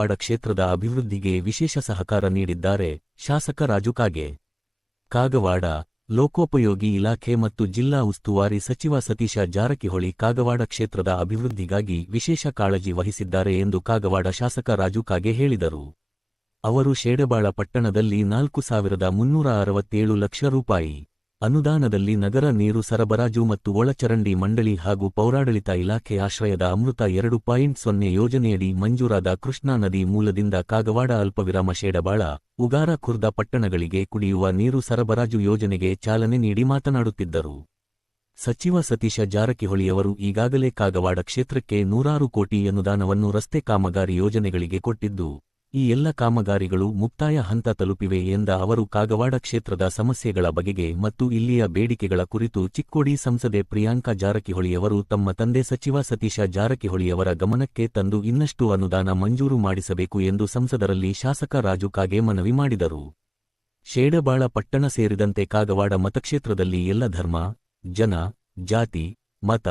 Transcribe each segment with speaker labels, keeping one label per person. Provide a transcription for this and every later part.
Speaker 1: ಕಾಗವಾಡ ಕ್ಷೇತ್ರದ ಅಭಿವೃದ್ಧಿಗೆ ವಿಶೇಷ ಸಹಕಾರ ನೀಡಿದ್ದಾರೆ ಶಾಸಕ ರಾಜು ಕಾಗೆ. ಕಾಗವಾಡ ಲೋಕೋಪಯೋಗಿ ಇಲಾಖೆ ಮತ್ತು ಜಿಲ್ಲಾ ಉಸ್ತುವಾರಿ ಸಚಿವ ಸತೀಶ ಜಾರಕಿಹೊಳಿ ಕಾಗವಾಡ ಕ್ಷೇತ್ರದ ಅಭಿವೃದ್ಧಿಗಾಗಿ ವಿಶೇಷ ಕಾಳಜಿ ವಹಿಸಿದ್ದಾರೆ ಎಂದು ಕಾಗವಾಡ ಶಾಸಕ ರಾಜು ಕಾಗೆ ಹೇಳಿದರು. ಅವರು ಶೇಡಬಾಳ ಪಟ್ಟಣದಲ್ಲಿ ನಾಲ್ಕು ಸಾವಿರದ ಮುನ್ನೂರ ಅರವತ್ತೇಳು ಲಕ್ಷ ರೂಪಾಯಿ ಅನುದಾನದಲ್ಲಿ ನಗರ ನೀರು ಸರಬರಾಜು ಮತ್ತು ಒಳಚರಂಡಿ ಮಂಡಳಿ ಹಾಗೂ ಪೌರಾಡಳಿತ ಇಲಾಖೆ ಆಶ್ರಯದ ಅಮೃತ ಎರಡು ಪಾಯಿಂಟ್ ಸೊನ್ನೆ ಯೋಜನೆಯಡಿ ಮಂಜೂರಾದ ಕೃಷ್ಣಾ ನದಿ ಮೂಲದಿಂದ ಕಾಗವಾಡ ಅಲ್ಪವಿರಾಮ ಶೇಡಬಾಳ ಉಗಾರ ಖುರ್ದ ಪಟ್ಟಣಗಳಿಗೆ ಕುಡಿಯುವ ನೀರು ಸರಬರಾಜು ಯೋಜನೆಗೆ ಚಾಲನೆ ನೀಡಿ ಮಾತನಾಡುತ್ತಿದ್ದರು. ಸಚಿವ ಸತೀಶ ಜಾರಕಿಹೊಳಿಯವರು ಈಗಾಗಲೇ ಕಾಗವಾಡ ಕ್ಷೇತ್ರಕ್ಕೆ ನೂರಾರು ಕೋಟಿ ಅನುದಾನವನ್ನು ರಸ್ತೆ ಕಾಮಗಾರಿ ಯೋಜನೆಗಳಿಗೆ ಕೊಟ್ಟಿದ್ದು ಈ ಎಲ್ಲ ಕಾಮಗಾರಿಗಳು ಮುಕ್ತಾಯ ಹಂತ ತಲುಪಿವೆ ಎಂದ ಅವರು, ಕಾಗವಾಡ ಕ್ಷೇತ್ರದ ಸಮಸ್ಯೆಗಳ ಬಗೆಗೆ ಮತ್ತು ಇಲ್ಲಿಯ ಬೇಡಿಕೆಗಳ ಕುರಿತು ಚಿಕ್ಕೋಡಿ ಸಂಸದೆ ಪ್ರಿಯಾಂಕಾ ಜಾರಕಿಹೊಳಿಯವರು ತಮ್ಮ ತಂದೆ ಸಚಿವ ಸತೀಶ ಜಾರಕಿಹೊಳಿಯವರ ಗಮನಕ್ಕೆ ತಂದು ಇನ್ನಷ್ಟು ಅನುದಾನ ಮಂಜೂರು ಮಾಡಿಸಬೇಕು ಎಂದು ಸಂಸದರಲ್ಲಿ ಶಾಸಕ ರಾಜು ಕಾಗೆ ಮನವಿ ಮಾಡಿದರು. ಶೇಡಬಾಳ ಪಟ್ಟಣ ಸೇರಿದಂತೆ ಕಾಗವಾಡ ಮತಕ್ಷೇತ್ರದಲ್ಲಿ ಎಲ್ಲ ಧರ್ಮ, ಜನ, ಜಾತಿ, ಮತ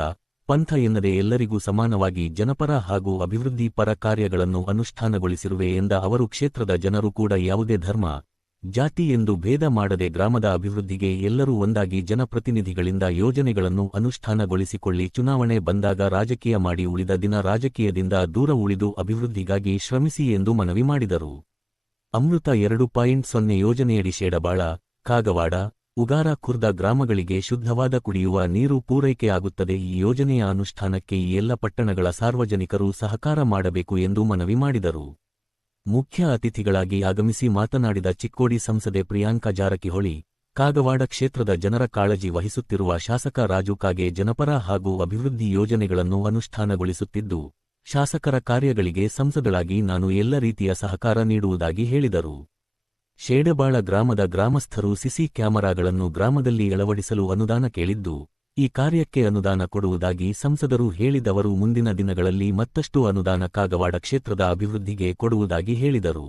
Speaker 1: ಪಂಥ ಎನ್ನದೆ ಎಲ್ಲರಿಗೂ ಸಮಾನವಾಗಿ ಜನಪರ ಹಾಗೂ ಅಭಿವೃದ್ಧಿ ಪರ ಕಾರ್ಯಗಳನ್ನು ಅನುಷ್ಠಾನಗೊಳಿಸಿರುವೆ ಎಂದ ಅವರು ಕ್ಷೇತ್ರದ ಜನರು ಕೂಡ ಯಾವುದೇ ಧರ್ಮ, ಜಾತಿ ಎಂದು ಭೇದ ಮಾಡದೆ ಗ್ರಾಮದ ಅಭಿವೃದ್ಧಿಗೆ ಎಲ್ಲರೂ ಒಂದಾಗಿ ಜನಪ್ರತಿನಿಧಿಗಳಿಂದ ಯೋಜನೆಗಳನ್ನು ಅನುಷ್ಠಾನಗೊಳಿಸಿಕೊಳ್ಳಿ. ಚುನಾವಣೆ ಬಂದಾಗ ರಾಜಕೀಯ ಮಾಡಿ ಉಳಿದ ದಿನ ರಾಜಕೀಯದಿಂದ ದೂರ ಉಳಿದು ಅಭಿವೃದ್ಧಿಗಾಗಿ ಶ್ರಮಿಸಿ ಎಂದು ಮನವಿ ಮಾಡಿದರು. ಅಮೃತ ಎರಡು ಪಾಯಿಂಟ್ ಸೊನ್ನೆ ಯೋಜನೆಯಡಿ ಶೇಡಬಾಳ, ಕಾಗವಾಡ ಉಗಾರ ಖುರ್ದ ಗ್ರಾಮಗಳಿಗೆ ಶುದ್ಧವಾದ ಕುಡಿಯುವ ನೀರು ಪೂರೈಕೆಯಾಗುತ್ತದೆ. ಈ ಯೋಜನೆಯ ಅನುಷ್ಠಾನಕ್ಕೆ ಈ ಎಲ್ಲ ಪಟ್ಟಣಗಳ ಸಾರ್ವಜನಿಕರು ಸಹಕಾರ ಮಾಡಬೇಕು ಎಂದು ಮನವಿ ಮಾಡಿದರು. ಮುಖ್ಯ ಅತಿಥಿಗಳಾಗಿ ಆಗಮಿಸಿ ಮಾತನಾಡಿದ ಚಿಕ್ಕೋಡಿ ಸಂಸದೆ ಪ್ರಿಯಾಂಕಾ ಜಾರಕಿಹೊಳಿ, ಕಾಗವಾಡ ಕ್ಷೇತ್ರದ ಜನರ ಕಾಳಜಿ ವಹಿಸುತ್ತಿರುವ ಶಾಸಕ ರಾಜು ಕಾಗೆ ಜನಪರ ಹಾಗೂ ಅಭಿವೃದ್ಧಿ ಯೋಜನೆಗಳನ್ನು ಅನುಷ್ಠಾನಗೊಳಿಸುತ್ತಿದ್ದು, ಶಾಸಕರ ಕಾರ್ಯಗಳಿಗೆ ಸಂಸದಳಾಗಿ ನಾನು ಎಲ್ಲ ರೀತಿಯ ಸಹಕಾರ ನೀಡುವುದಾಗಿ ಹೇಳಿದರು. ಶೇಡಬಾಳ ಗ್ರಾಮದ ಗ್ರಾಮಸ್ಥರು ಸಿಸಿ ಕ್ಯಾಮೆರಾಗಳನ್ನು ಗ್ರಾಮದಲ್ಲಿ ಅಳವಡಿಸಲು ಅನುದಾನ ಕೇಳಿದ್ದು, ಈ ಕಾರ್ಯಕ್ಕೆ ಅನುದಾನ ಕೊಡುವುದಾಗಿ ಸಂಸದರು ಹೇಳಿದವರು ಮುಂದಿನ ದಿನಗಳಲ್ಲಿ ಮತ್ತಷ್ಟು ಅನುದಾನ ಕಾಗವಾಡ ಕ್ಷೇತ್ರದ ಅಭಿವೃದ್ಧಿಗೆ ಕೊಡುವುದಾಗಿ ಹೇಳಿದರು.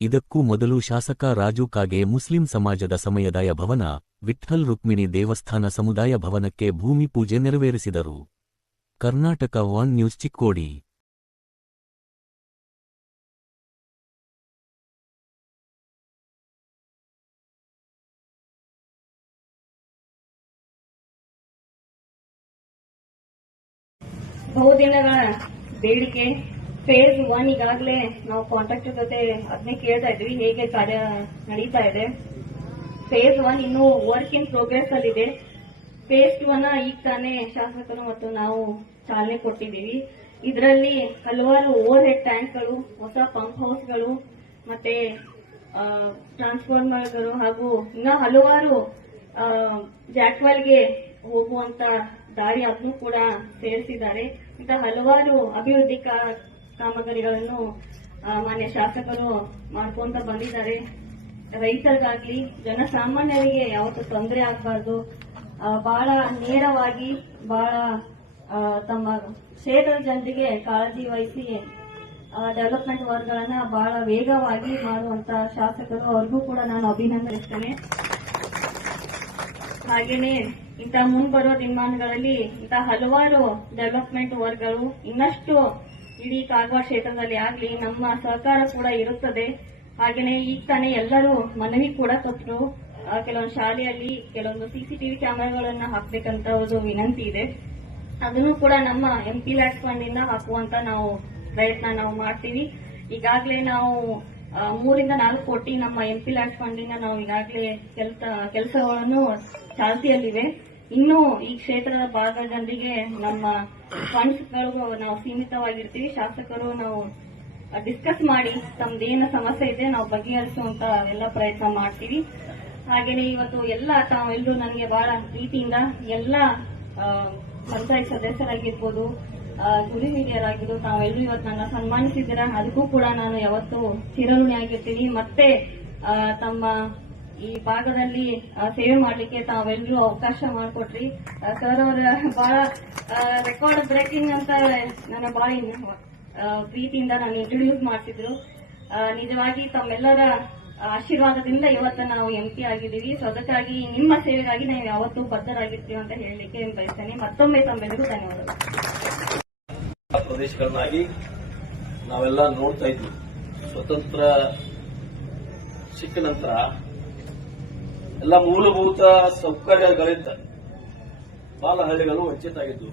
Speaker 1: ಇದಕ್ಕೂ ಮೊದಲು ಶಾಸಕ ರಾಜು ಕಾಗೆ ಮುಸ್ಲಿಂ ಸಮಾಜದ ಸಮಯದಾಯ ಭವನ, ವಿಠ್ಠಲ್ ರುಕ್ಮಿಣಿ ದೇವಸ್ಥಾನ ಸಮುದಾಯ ಭವನಕ್ಕೆ ಭೂಮಿ ಪೂಜೆ ನೆರವೇರಿಸಿದರು. ಕರ್ನಾಟಕ ವಾನ್ ನ್ಯೂಸ್ ಚಿಕ್ಕೋಡಿ
Speaker 2: ಬಹುದಿನಗಳ ಬೇಡಿಕೆ ಫೇಸ್ ಒನ್ ಈಗಾಗಲೇ ನಾವು ಕಾಂಟ್ರಾಕ್ಟರ್ ಜೊತೆ ಅದನ್ನೇ ಕೇಳ್ತಾ ಇದ್ವಿ, ಹೇಗೆ ಕಾರ್ಯ ನಡೀತಾ ಇದೆ. ಫೇಸ್ ಒನ್ ಇನ್ನೂ ವರ್ಕ್ ಇನ್ ಪ್ರೋಗ್ರೆಸ್ ಅಲ್ಲಿದೆ ಫೇಸ್ ಟು ಅನ್ನ ಈಗ ತಾನೇ ಶಾಸಕರು ಮತ್ತು ನಾವು ಚಾಲನೆ ಕೊಟ್ಟಿದ್ದೀವಿ. ಇದರಲ್ಲಿ ಹಲವಾರು ಓವರ್ ಹೆಡ್ ಟ್ಯಾಂಕ್ಗಳು ಹೊಸ ಪಂಪ್ ಹೌಸ್ಗಳು ಮತ್ತೆ ಟ್ರಾನ್ಸ್ಫಾರ್ಮರ್ಗಳು ಹಾಗೂ ಇನ್ನ ಹಲವಾರು ಜಾಕ್ವಾಲ್ಗೆ ಹೋಗುವಂತ ದಾರಿ ಅದನ್ನು ಕೂಡ ಸೇರಿಸಿದ್ದಾರೆ. ಇಂಥ ಹಲವಾರು ಅಭಿವೃದ್ಧಿ ಕಾಮಗಾರಿಗಳನ್ನು ಮಾನ್ಯ ಶಾಸಕರು ಮಾಡ್ಕೊಂತ ಬಂದಿದ್ದಾರೆ. ರೈತರಿಗಾಗ್ಲಿ, ಜನಸಾಮಾನ್ಯರಿಗೆ ಯಾವತ್ತೂ ತೊಂದರೆ ಆಗಬಾರ್ದು. ಬಹಳ ನೇರವಾಗಿ ಬಹಳ ತಮ್ಮ ಕ್ಷೇತ್ರದ ಜನರಿಗೆ ಕಾಳಜಿ ವಹಿಸಿ ಡೆವಲಪ್ಮೆಂಟ್ ವರ್ಕ್ಗಳನ್ನ ಬಹಳ ವೇಗವಾಗಿ ಮಾಡುವಂತ ಶಾಸಕರು ಅವ್ರಿಗೂ ಕೂಡ ನಾನು ಅಭಿನಂದಿಸ್ತೇನೆ ಹಾಗೇನೆ ಇಂಥ ಮುಂಬರುವ ದಿನಮಾನಗಳಲ್ಲಿ ಇಂತ ಹಲವಾರು ಡೆವಲಪ್ಮೆಂಟ್ ವರ್ಕ್ಗಳು ಇನ್ನಷ್ಟು ಇಡೀ ಕಾಗವಾಡ ಕ್ಷೇತ್ರದಲ್ಲಿ ಆಗ್ಲಿ ನಮ್ಮ ಸಹಕಾರ ಕೂಡ ಇರುತ್ತದೆ. ಹಾಗೇನೆ ಈಗ ತಾನೇ ಎಲ್ಲರೂ ಮನವಿ ಕೂಡ ಕೊಟ್ಟರು ಕೆಲವೊಂದು ಶಾಲೆಯಲ್ಲಿ ಕೆಲವೊಂದು ಸಿಸಿಟಿವಿ ಕ್ಯಾಮೆರಾಗಳನ್ನ ಹಾಕ್ಬೇಕಂತ ಒಂದು ವಿನಂತಿ ಇದೆ. ಅದನ್ನು ಕೂಡ ನಮ್ಮ ಎಂ ಪಿ ಲ್ಯಾಕ್ಸ್ ಫಂಡ್ ಇಂದ ಹಾಕುವಂತ ನಾವು ಪ್ರಯತ್ನ ನಾವು ಮಾಡ್ತೀವಿ. ಈಗಾಗಲೇ ನಾವು ಮೂರಿಂದ ನಾಲ್ಕು ಕೋಟಿ ನಮ್ಮ ಎಂ ಪಿ ಲ್ಯಾಕ್ಸ್ ಫಂಡ್ ಇಂದ ನಾವು ಈಗಾಗಲೇ ಕೆಲಸ, ಕೆಲಸಗಳನ್ನು ಚಾಲ್ತಿಯಲ್ಲಿವೆ. ಇನ್ನು ಈ ಕ್ಷೇತ್ರದ ಭಾಗದ ಜನರಿಗೆ ನಮ್ಮ ಫಂಡ್ಸ್ಗಳು ನಾವು ಸೀಮಿತವಾಗಿರ್ತೀವಿ. ಶಾಸಕರು ನಾವು ಡಿಸ್ಕಸ್ ಮಾಡಿ ತಮ್ದೇನು ಸಮಸ್ಯೆ ಇದೆ ನಾವು ಬಗೆಹರಿಸುವಂತ ಎಲ್ಲ ಪ್ರಯತ್ನ ಮಾಡ್ತೀವಿ. ಹಾಗೇನೆ ಇವತ್ತು ಎಲ್ಲ ತಾವೆಲ್ಲರೂ ನನಗೆ ಬಹಳ ಪ್ರೀತಿಯಿಂದ ಎಲ್ಲ ಪಂಚಾಯತ್ ಸದಸ್ಯರಾಗಿರ್ಬೋದು ಗುರು ಹಿರಿಯರಾಗಿದ್ದು ತಾವೆಲ್ಲರೂ ಇವತ್ತು ನನ್ನ ಸನ್ಮಾನಿಸಿದ್ದೀರಾ? ಅದಕ್ಕೂ ಕೂಡ ನಾನು ಯಾವತ್ತೂ ಚಿರಋಣಿ ಆಗಿರ್ತೀನಿ. ಮತ್ತೆ ತಮ್ಮ ಈ ಭಾಗದಲ್ಲಿ ಸೇವೆ ಮಾಡಲಿಕ್ಕೆ ತಾವೆಲ್ಲರೂ ಅವಕಾಶ ಮಾಡಿಕೊಟ್ರಿ. ಸರ್ ಅವರ ಬಹಳ ರೆಕಾರ್ಡ್ ಬ್ರೇಕಿಂಗ್ ಅಂತ ನನ್ನ ಬಹಳ ಪ್ರೀತಿಯಿಂದ ನಾನು ಇಂಟ್ರೊಡ್ಯೂಸ್ ಮಾಡ್ತಿದ್ರು. ನಿಜವಾಗಿ ತಮ್ಮೆಲ್ಲರ ಆಶೀರ್ವಾದದಿಂದ ಇವತ್ತು ನಾವು ಎಂ ಪಿ ಆಗಿದ್ದೀವಿ. ಸೊ ಅದಕ್ಕಾಗಿ ನಿಮ್ಮ ಸೇವೆಗಾಗಿ ನಾವು ಯಾವತ್ತೂ ಬದ್ಧರಾಗಿರ್ತೀವಿ ಅಂತ ಹೇಳಲಿಕ್ಕೆ ಬಯಸ್ತೇನೆ. ಮತ್ತೊಮ್ಮೆ ತಮ್ಮೆಲ್ಲರಿಗೂ ಧನ್ಯವಾದಗಳು.
Speaker 3: ಪ್ರದೇಶಗಳನ್ನಾಗಿ ನಾವೆಲ್ಲ ನೋಡ್ತಾ ಇದ್ವಿ. ಸ್ವತಂತ್ರ ಸಿಕ್ಕ ನಂತರ ಎಲ್ಲ ಮೂಲಭೂತ ಸೌಕರ್ಯಗಳಿಂದ ಬಾಲಹಳ್ಳಿಗಳು ವಂಚಿತ ಆಗಿದ್ವು.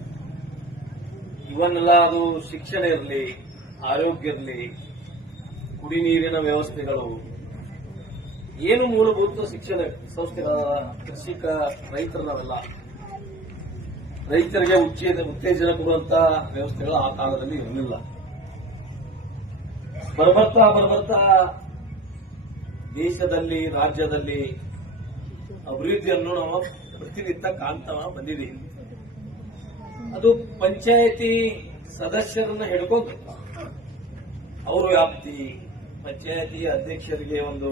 Speaker 3: ಇವನ್ನೆಲ್ಲ ಅದು ಶಿಕ್ಷಣ ಇರಲಿ, ಆರೋಗ್ಯ ಇರಲಿ ಕುಡಿ ನೀರಿನ ವ್ಯವಸ್ಥೆಗಳು, ಏನು ಮೂಲಭೂತ ಶಿಕ್ಷಣ ಸಂಸ್ಥೆಗಳ ಕೃಷಿಕ ರೈತರ ನಾವೆಲ್ಲ ರೈತರಿಗೆ ಉಚ್ಚೇಜ ಉತ್ತೇಜನ ಕೊಡುವಂತಹ ವ್ಯವಸ್ಥೆಗಳು ಆ ಕಾಲದಲ್ಲಿ ಇರಲಿಲ್ಲ. ಬರ್ಬರ್ತಾ ಬರ್ಬರ್ತಾ ದೇಶದಲ್ಲಿ, ರಾಜ್ಯದಲ್ಲಿ ಅಭಿವೃದ್ಧಿಯನ್ನು ನಾವು ಪ್ರತಿನಿತ್ಯ ಕಾಣ್ತಾ ಬಂದಿದೆ. ಅದು ಪಂಚಾಯಿತಿ ಸದಸ್ಯರನ್ನ ಹಿಡ್ಕೊಂಡು ಅವರ ವ್ಯಾಪ್ತಿ, ಪಂಚಾಯತಿ ಅಧ್ಯಕ್ಷರಿಗೆ ಒಂದು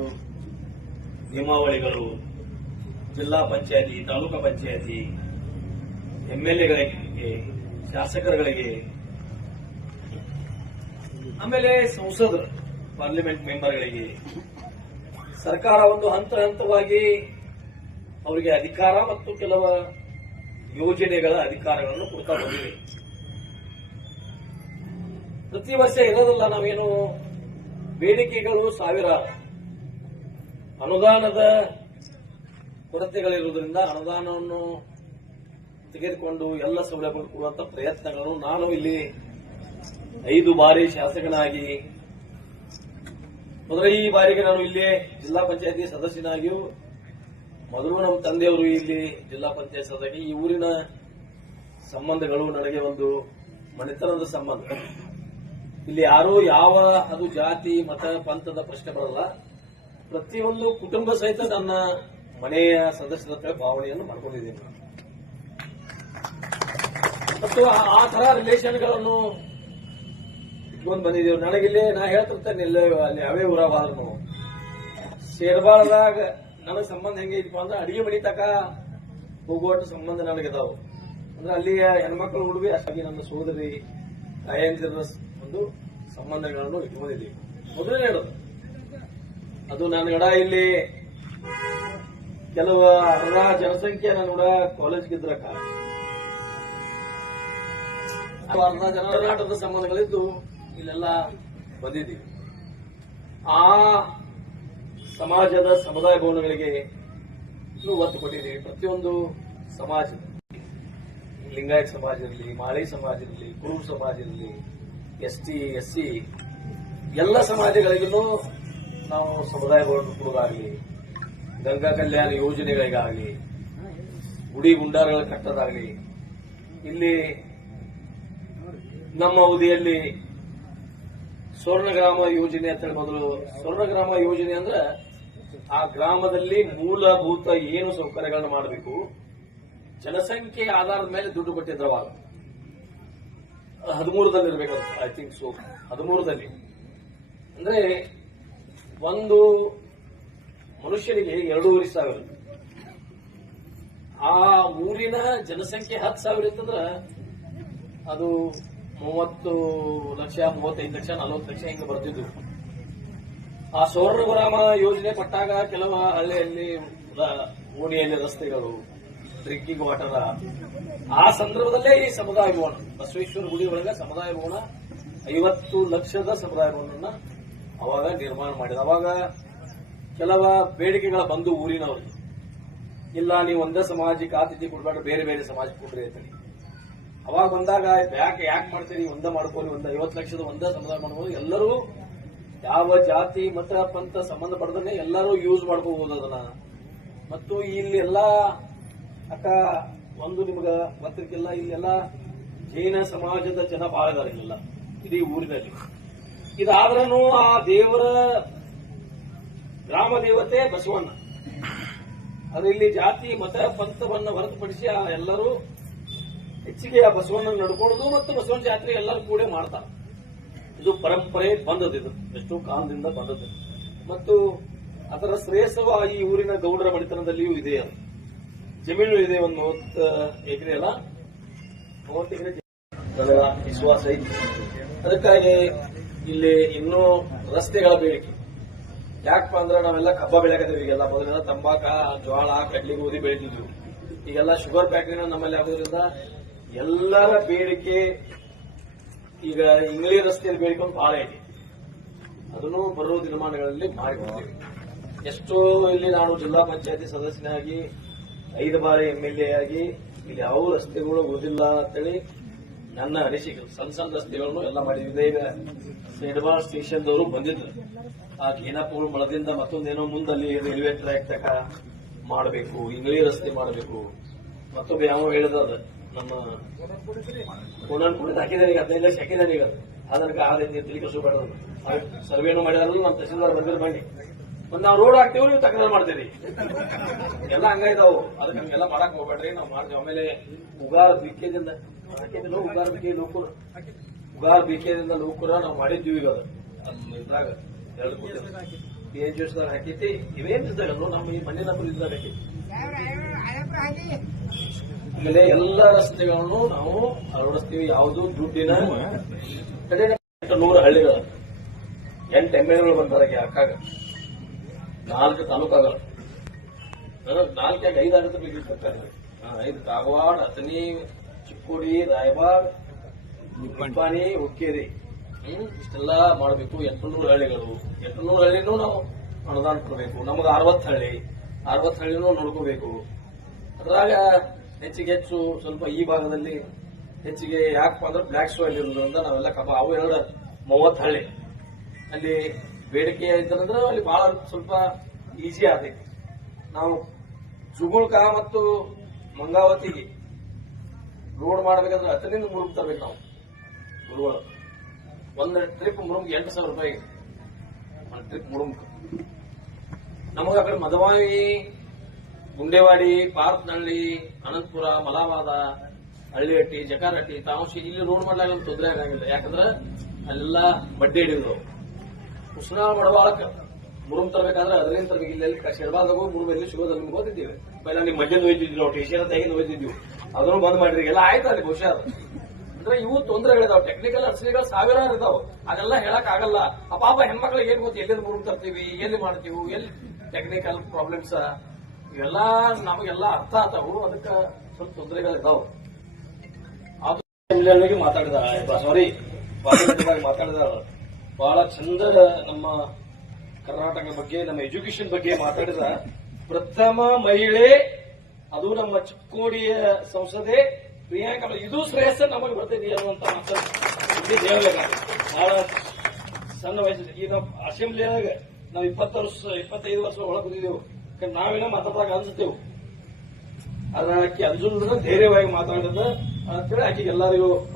Speaker 3: ನಿಯಮಾವಳಿಗಳು, ಜಿಲ್ಲಾ ಪಂಚಾಯತಿ, ತಾಲೂಕಾ ಪಂಚಾಯತಿ ಎಂಎಲ್ಎಗಳಿಗೆ ಶಾಸಕರುಗಳಿಗೆ, ಆಮೇಲೆ ಸಂಸದರು ಪಾರ್ಲಿಮೆಂಟ್ ಮೆಂಬರ್ಗಳಿಗೆ ಸರ್ಕಾರ ಒಂದು ಹಂತ ಹಂತವಾಗಿ ಅವರಿಗೆ ಅಧಿಕಾರ ಮತ್ತು ಕೆಲವು ಯೋಜನೆಗಳ ಅಧಿಕಾರಗಳನ್ನು ಕೊಡ್ತಾ ಬಂದಿದೆ. ಪ್ರತಿ ವರ್ಷ ಇರೋದಲ್ಲ ನಾವೇನು ಬೇಡಿಕೆಗಳು ಸಾವಿರ ಅನುದಾನದ ಕೊರತೆಗಳಿರುವುದರಿಂದ ಅನುದಾನವನ್ನು ತೆಗೆದುಕೊಂಡು ಎಲ್ಲ ಸೌಲಭ್ಯಗಳು ಕೊಡುವಂತ ಪ್ರಯತ್ನಗಳನ್ನು ನಾನು ಇಲ್ಲಿ ಐದು ಬಾರಿ ಶಾಸಕನಾಗಿ, ಮೊದಲ ಈ ಬಾರಿಗೆ ನಾನು ಇಲ್ಲಿ ಜಿಲ್ಲಾ ಪಂಚಾಯತಿ ಸದಸ್ಯನಾಗಿಯೂ, ಮೊದಲು ನಮ್ಮ ತಂದೆಯವರು ಇಲ್ಲಿ ಜಿಲ್ಲಾ ಪಂಚಾಯತ್ ಸದಸ್ಯ ಈ ಊರಿನ ಸಂಬಂಧಗಳು ನನಗೆ ಒಂದು ಮನೆತನದ ಸಂಬಂಧ ಇಲ್ಲಿ ಯಾರು, ಯಾವ, ಅದು ಜಾತಿ, ಮತ, ಪಂಥದ ಪ್ರಶ್ನೆ ಬರಲ್ಲ ಪ್ರತಿಯೊಂದು ಕುಟುಂಬ ಸಹಿತ ನನ್ನ ಮನೆಯ ಸದಸ್ಯರ ಭಾವನೆಯನ್ನು ಮಾಡ್ಕೊಂಡಿದ್ದೀನಿ. ಆ- ತರ ರಿಲೇಷನ್ಗಳನ್ನು ಇಟ್ಕೊಂಡು ಬಂದಿದ್ದೀವಿ. ನನಗಿಲ್ಲಿ ನಾ ಹೇಳ್ತಿರ್ತೇನೆ, ಇಲ್ಲೇ ಅಲ್ಲಿ ಯಾವೇ ಊರವಾದ್ರು ಶೇರ್ಬಾಳದಾಗ ನನಗೆ ಸಂಬಂಧ ಹೆಂಗೆ ಇತ್ತು ಅಂದ್ರೆ ಅಡಿಗೆ ಮನಿ ತಕ ಹೋಗುವಷ್ಟು ಸಂಬಂಧ ನನಗಿದಾವೆ. ಅಂದ್ರೆ ಅಲ್ಲಿ ಹೆಣ್ಮಕ್ಳು ಹುಡುಗಿ, ಅಷ್ಟಾಗಿ ನನ್ನ ಸೋದರಿ ತಾಯಂದಿರ ಒಂದು ಸಂಬಂಧಗಳನ್ನು ಇಟ್ಕೊಂಡಿದ್ದೀವಿ. ಮೊದಲನೇ ಹೇಳೋದು ಅದು ನನ್ನ ಗಡ ಇಲ್ಲಿ ಕೆಲವು ಅರ್ಧ ಜನಸಂಖ್ಯೆ ನನ್ನ ಕಾಲೇಜ್ಗಿದ್ರ ಅರ್ಧ ಜನ ಕರ್ನಾಟಕದ ಸಂಬಂಧಗಳಿದ್ದು ಇಲ್ಲೆಲ್ಲ ಬಂದಿದ್ದೀವಿ. ಆ ಸಮಾಜದ ಸಮುದಾಯ ಭವನಗಳಿಗೆ ಒತ್ತು ಕೊಟ್ಟಿದ್ದೀವಿ. ಪ್ರತಿಯೊಂದು ಸಮಾಜ ಲಿಂಗಾಯತ್ ಸಮಾಜ ಇರಲಿ ಮಾಳಿ ಸಮಾಜ ಇರಲಿ ಕುರುಬ ಸಮಾಜ ಇರಲಿ ಎಸ್ ಟಿ, ಎಸ್ ಸಿ, ಎಲ್ಲ ಸಮಾಜಗಳಿಗೂ ನಾವು ಸಮುದಾಯ ಕೊಡೋದಾಗಲಿ ಗಂಗಾ ಕಲ್ಯಾಣ ಯೋಜನೆಗಳಿಗಾಗಲಿ, ಗುಡಿ ಗುಂಡಾರಗಳ ಕಟ್ಟೋದಾಗಲಿ, ಇಲ್ಲಿ ನಮ್ಮ ಅವಧಿಯಲ್ಲಿ ಸ್ವರ್ಣಗ್ರಾಮ ಯೋಜನೆ ಅಂತ ಹೇಳಿ ಮೊದಲು ಸ್ವರ್ಣಗ್ರಾಮ ಯೋಜನೆ ಅಂದ್ರೆ ಆ ಗ್ರಾಮದಲ್ಲಿ ಮೂಲಭೂತ ಏನು ಸೌಕರ್ಯಗಳನ್ನು ಮಾಡಬೇಕು. ಜನಸಂಖ್ಯೆ ಆಧಾರದ ಮೇಲೆ ದುಡ್ಡು ಕೊಟ್ಟಿದ್ರವ ಹದಿಮೂರದಲ್ಲಿ ಇರಬೇಕು ಐ ಥಿಂಕ್ ಸೊ ಹದಿಮೂರದಲ್ಲಿ ಅಂದ್ರೆ ಒಂದು ಮನುಷ್ಯನಿಗೆ ಎರಡೂವರೆ ಸಾವಿರ ಆ ಊರಿನ ಜನಸಂಖ್ಯೆ ಹತ್ತು ಸಾವಿರ ಇತ್ತಂದ್ರ ಅದು ಮೂವತ್ತು ಲಕ್ಷ, ಮೂವತ್ತೈದು ಲಕ್ಷ, ನಲವತ್ತು ಲಕ್ಷ ಹಿಂಗೆ ಬರ್ತಿದ್ವು. ಆ ಸ್ವರ್ಣಗ್ರಾಮ ಯೋಜನೆ ಕೊಟ್ಟಾಗ ಕೆಲವು ಹಳ್ಳಿಯಲ್ಲಿ ಓಣಿಯಲ್ಲಿ ರಸ್ತೆಗಳು ಡ್ರಿಂಕಿಂಗ್ ವಾಟರ್ ಆ ಸಂದರ್ಭದಲ್ಲೇ ಈ ಸಮುದಾಯ ಭವನ, ಬಸವೇಶ್ವರ ಗುಡಿ ಒಳಗೆ ಸಮುದಾಯ ಭವನ, ಐವತ್ತು ಲಕ್ಷದ ಸಮುದಾಯ ಭವನನ್ನ ಅವಾಗ ನಿರ್ಮಾಣ ಮಾಡಿದ ಅವಾಗ ಕೆಲವ ಬೇಡಿಕೆಗಳ ಬಂದು ಊರಿನವರು, ಇಲ್ಲ, ನೀವು ಒಂದೇ ಸಮಾಜಕ್ಕೆ ಆತಿಥ್ಯ ಕೊಡಬೇಡ ಬೇರೆ ಬೇರೆ ಸಮಾಜಕ್ಕೆ ಕೊಡ್ರಿ ಅಂತೇಳಿ. ಅವಾಗ ಬಂದಾಗ ಯಾಕೆ ಯಾಕೆ ಮಾಡ್ತೀರಿ ಒಂದೇ ಮಾಡ್ಕೊಳ್ಳಿ ಒಂದ. ಐವತ್ತು ಲಕ್ಷದ ಒಂದೇ ಸಮುದಾಯ ಮಾಡ್ಬೋದು. ಎಲ್ಲರೂ ಯಾವ ಜಾತಿ, ಮತ, ಪಂಥ ಸಂಬಂಧ ಪಡೆದ್ರೆ ಎಲ್ಲರೂ ಯೂಸ್ ಮಾಡ್ಕೋಬಹುದು ಅದನ್ನ. ಮತ್ತು ಇಲ್ಲಿ ಎಲ್ಲಾ ಅಕ್ಕ, ಒಂದು ನಿಮಗ ಗೊತ್ತಿರ್ಕಿಲ್ಲ. ಇಲ್ಲೆಲ್ಲ ಜೈನ ಸಮಾಜದ ಜನ ಬಹಳ ಇಲ್ಲೆಲ್ಲ. ಇಡೀ ಊರಿನಲ್ಲಿ. ಇದಾದ್ರೂ ಆ ದೇವರ ಗ್ರಾಮ ದೇವತೆ ಬಸವಣ್ಣ. ಅದರಲ್ಲಿ ಇಲ್ಲಿ ಜಾತಿ, ಮತ, ಪಂಥವನ್ನು ಹೊರತುಪಡಿಸಿ ಆ ಎಲ್ಲರೂ ಹೆಚ್ಚಿಗೆ ಆ ಬಸವಣ್ಣ ನಡ್ಕೊಳ್ಳೋದು ಮತ್ತು ಬಸವಣ್ಣ ಜಾತ್ರೆ ಎಲ್ಲರೂ ಕೂಡ ಮಾಡ್ತಾರೆ. ಇದು ಪರಂಪರೆ ಬಂದದ್ದು ಇದು. ಎಷ್ಟೋ ಕಾಲದಿಂದ ಬಂದದ್ದು ಮತ್ತು ಅದರ ಶ್ರೇಯಸ್ಸವ ಈ ಊರಿನ ಗೌಡರ ಮಡಿತನದಲ್ಲಿಯೂ ಇದೆ ಅದು. ಜಮೀನು ಇದೆ ಒಂದು ಮೂವತ್ತು ಎಕರೆ ಅಲ್ಲ. ಮೂವತ್ತು ವಿಶ್ವಾಸ ಐತಿ. ಅದಕ್ಕಾಗಿ ಇಲ್ಲಿ ಇನ್ನೂ ರಸ್ತೆಗಳ ಬೇಡಿಕೆ. ಯಾಕಪ್ಪ ಅಂದ್ರೆ ನಾವೆಲ್ಲ ಕಬ್ಬ ಬೆಳೆಯಕತ್ತೀವಿ ಈಗೆಲ್ಲ. ಮೊದಲೆಲ್ಲ ತಂಬಾಕ ಜೋಳ ಕಡ್ಲಿ ಗೋಧಿ ಬೆಳಿತಿದ್ವಿ. ಈಗೆಲ್ಲ ಶುಗರ್ ಫ್ಯಾಕ್ಟ್ರಿನ ನಮ್ಮಲ್ಲಿ ಆಗೋದ್ರಿಂದ ಎಲ್ಲರ ಬೇಡಿಕೆ ಈಗ ಇಂಗ್ಲಿ ರಸ್ತೆಯಲ್ಲಿ ಬೇಡಿಕೆ ಒಂದು ಬಹಳ ಐತಿ ಅದನ್ನು ಬರೋ ದಿನಮಾನಗಳಲ್ಲಿ ಮಾಡಿಕೊಡ್ತೀವಿ. ಎಷ್ಟೋ ಇಲ್ಲಿ ನಾನು ಜಿಲ್ಲಾ ಪಂಚಾಯತಿ ಸದಸ್ಯನಾಗಿ, ಐದು ಬಾರಿ ಎಂ ಎಲ್ ಎ ಆಗಿ, ಇಲ್ಲಿ ಯಾವ ರಸ್ತೆಗಳು ಉಳಿದಿಲ್ಲ ಅಂತೇಳಿ ನನ್ನ ಅನಿಸಿಕೆ ಸಣ್ಣ ಸಣ್ಣ ರಸ್ತೆಗಳನ್ನು ಎಲ್ಲ ಮಾಡಿದ್ವಿ ಈಗ ಸ್ಟೇಷನ್ ಸ್ಟೇಷನ್ದವರು ಬಂದಿದ್ರು ಆ ಗೇನಾಪುರ ಮಳದಿಂದ ಮತ್ತೊಂದೇನೋ ಮುಂದಲ್ಲಿ ರೈಲ್ವೆ ಟ್ರ್ಯಾಕ್ ತಕ ಮಾಡಬೇಕು ಇಂಗ್ಲಿ ರಸ್ತೆ ಮಾಡಬೇಕು. ಮತ್ತೊಬ್ಬ ಯಾವ ಹೇಳಿದ ನಮ್ಮ ಹಾಕಿದಾರೆ ಈಗ ಹದಿನೈದು ಲಕ್ಷ ಹಾಕಿದಾರೆ ಈಗ. ಅದಕ್ಕೆ ಆ ರೀತಿ ತಿಳಿ ಕಸಬೇಡ ಸರ್ವೇನು ಮಾಡಿದಾರಲ್ಲ ನಮ್ಮ ತಹಸೀಲ್ದಾರ್ ಬಂದಿರ ಬನ್ನಿ. ಒಂದ್ ನಾವು ರೋಡ್ ಹಾಕ್ತೀವಿ ನೀವು ತಕರಾರು ಮಾಡ್ತೀರಿ. ಎಲ್ಲ ಹಂಗ ಇದಾವು ಅದಕ್ಕೆ ಹಂಗೆಲ್ಲ ಮಾಡಕ್ ಹೋಗ್ಬೇಡ್ರಿ ನಾವು ಮಾಡ್ತೀವಿ. ಆಮೇಲೆ ಉಗಾರ ಬಿಕೆದಿಂದ ಉಗಾರ ಬಿಕೆ ಲೋಕುರ. ಉಗಾರ ಬಿಕೆದಿಂದ ಲೋಕುರ ನಾವು ಮಾಡಿದ್ವಿ ಈಗ ಅದು. ಅದ ಇದ್ರಾಗ ಎರಡು ಪಿ ಎಚ್ ಜಿದಾಗ ಹಾಕೈತಿ. ಇವೇನ್ ಇದ್ದಾಗ ನಮ್ಮ ಈ ಮಣ್ಣಿನ ಇದ್ದಾಗ ಹಾಕೈತಿ. ಆಮೇಲೆ ಎಲ್ಲ ರಸ್ತೆಗಳನ್ನು ನಾವು ಅಳವಡಿಸ್ತೀವಿ. ಯಾವುದು ದುಡ್ಡಿನ ಎಂಟು ನೂರು ಹಳ್ಳಿಗಳ ಎಂಟು ಎಮ್ಮೆಗಳು ಬರ್ತಾರೆ ಯಾಕಾಗ ನಾಲ್ಕು ತಾಲೂಕಾಗಲ್ಲ. ನಾಲ್ಕೈದು ಐದು ಆಗುತ್ತೆ ಐದು ಧಾರವಾಡ, ಅಥಣಿ, ಚಿಕ್ಕೋಡಿ, ರಾಯಬಾಗ್, ನಿಪ್ಪಾಣಿ, ಹುಕ್ಕೇರಿ. ಇಷ್ಟೆಲ್ಲ ಮಾಡಬೇಕು. ಎಂಟುನೂರು ಹಳ್ಳಿಗಳು. ಎಂಟುನೂರು ಹಳ್ಳಿನೂ ನಾವು ಅನುದಾನ ಕೊಡಬೇಕು. ನಮಗೆ ಅರವತ್ತು ಹಳ್ಳಿ. ಅರವತ್ತು ಹಳ್ಳಿನೂ ನೋಡ್ಕೋಬೇಕು. ಅದ್ರಾಗ ಹೆಚ್ಚಿಗೆ ಹೆಚ್ಚು ಸ್ವಲ್ಪ ಈ ಭಾಗದಲ್ಲಿ ಹೆಚ್ಚಿಗೆ ಯಾಕಪ್ಪ ಅಂದ್ರೆ ಬ್ಲ್ಯಾಕ್ ಸಾಯಿಲ್ ಇರೋದ್ರಿಂದ ನಾವೆಲ್ಲ ಕಬ್ಬ ಅವು ಎರಡು ಮೂವತ್ತು ಹಳ್ಳಿ. ಅಲ್ಲಿ ಬೇಡಿಕೆ ಇದ್ದಂದ್ರೆ ಅಲ್ಲಿ ಬಹಳ ಸ್ವಲ್ಪ ಈಸಿ ಆತೈತಿ ನಾವು ಜುಗುಳ್ಕ ಮತ್ತು ಮಂಗಾವತಿಗೆ ರೋಡ್ ಮಾಡ್ಬೇಕಂದ್ರೆ ಹತ್ತರಿಂದ ಮುರುಗ್ ತರ್ಬೇಕು ನಾವು. ಗುರುಗಳು. ಒಂದು ಟ್ರಿಪ್ ಮುರುಗ್ ಎಂಟು ಸಾವಿರ ರೂಪಾಯಿ. ಒಂದು ಟ್ರಿಪ್ ಮುರುಗ್ ನಮಗ ಆ ಕಡೆ ಮದವಾಯಿ ಗುಂಡೇವಾಡಿ ಪಾರ್ಕ್ನಹಳ್ಳಿ ಅನಂತಪುರ ಮಲಾವಾದ ಹಳ್ಳಿಹಟ್ಟಿ ಜಕಾರಟ್ಟಿ ತಾಮಸಿ ಇಲ್ಲಿ ರೋಡ್ ಮಾಡ್ಲಾಗ ತೊಂದರೆ ಆಗಂಗಿಲ್ಲ. ಯಾಕಂದ್ರೆ ಅಲ್ಲೆಲ್ಲ ಬಡ್ಡಿ ಹಿಡಿದ್ರು ಉಸ್ನಾಳ ಮಡವಾಳಕ್ಕೆ ಮುರುಮ್ ತರಬೇಕಾದ್ರೆ ಅದರಿಂದ ತರಬೇಕು. ಇಲ್ಲಿ ಶೆರ್ಬಾದಾಗೂ ಮುರುಮ್ ಎಲ್ಲಿ ಸಿಗೋದು ನಿಮ್ಗೆ ಓದಿದ್ದೀವಿ ಪೈಲ ನಿಮ್ಮ ಮಧ್ಯದ ಒಯ್ದಿದ್ವಿ, ನಾವು ಟೇಷನ್ ತೆಗೆದು ಒಯ್ದಿದ್ವಿ. ಅದನ್ನು ಬಂದ್ ಮಾಡಿರಿ. ಎಲ್ಲ ಆಯ್ತು ಅಲ್ಲಿ ಬಹುಶಃ. ಅದು. ಅಂದ್ರೆ ಇವು ತೊಂದರೆಗಳಿದಾವೆ ಟೆಕ್ನಿಕಲ್ ಅರ್ಸರಿಗಳು ಸಾವಿರಾರು ಇದಾವೆ. ಅದೆಲ್ಲ ಹೇಳಕ್ ಆಗಲ್ಲ. ಪಾಪ ಹೆಣ್ಮಕ್ಳಿಗೆ ಏನ್ ಗೊತ್ತಿ ಎಲ್ಲಿ ಮುರುಮ್ ತರ್ತೀವಿ, ಎಲ್ಲಿ ಮಾಡ್ತೀವಿ, ಎಲ್ಲಿ ಟೆಕ್ನಿಕಲ್ ಪ್ರಾಬ್ಲಮ್ಸ್ ಇವೆಲ್ಲ ನಮಗೆಲ್ಲ ಅರ್ಥ ಆತಾವು ಅದಕ್ಕೆ ಸ್ವಲ್ಪ ತೊಂದರೆಗಳಿದ್ದಾವೆ ಅದು ಮಾತಾಡಿದ ಸಾರಿ ಪಾರ್ಲಿಮೆಂಟ್ದಾಗ ಮಾತಾಡಿದ ಬಹಳ ಚಂದ ನಮ್ಮ ಕರ್ನಾಟಕದ ಬಗ್ಗೆ, ನಮ್ಮ ಎಜುಕೇಶನ್ ಬಗ್ಗೆ ಮಾತಾಡಿದ ಪ್ರಥಮ ಮಹಿಳೆ, ಅದು ನಮ್ಮ ಚಿಕ್ಕೋಡಿಯ ಸಂಸದೆ, ಪ್ರಿಯಾಂಕಾ ಇದು ಶ್ರೇಯಸ್ಸ ನಮಗೆ ಬರ್ತೈತಿ ಅನ್ನುವಂತ ಮಾತಾಡಿ. ಬಹಳ ಸಣ್ಣ ವಯಸ್ಸಿದೆ ಈಗ ಅಸೆಂಬ್ಲಿಯಾಗ ನಾವು ಇಪ್ಪತ್ತು ವರ್ಷ, ಇಪ್ಪತ್ತೈದು ವರ್ಷ ಒಳಗೆ ಯಾಕಂದ್ರೆ ನಾವೇನೋ ಮಾತಾಡೋಕೆ ಅನ್ಸುತ್ತೇವು. ಅದ್ರ ಆಕೆ ಅಂಜುಲ್ನ ಧೈರ್ಯವಾಗಿ ಮಾತಾಡಿದ ಅಂತೇಳಿ ಆಕೆಗೆ ಎಲ್ಲರಿಗೂ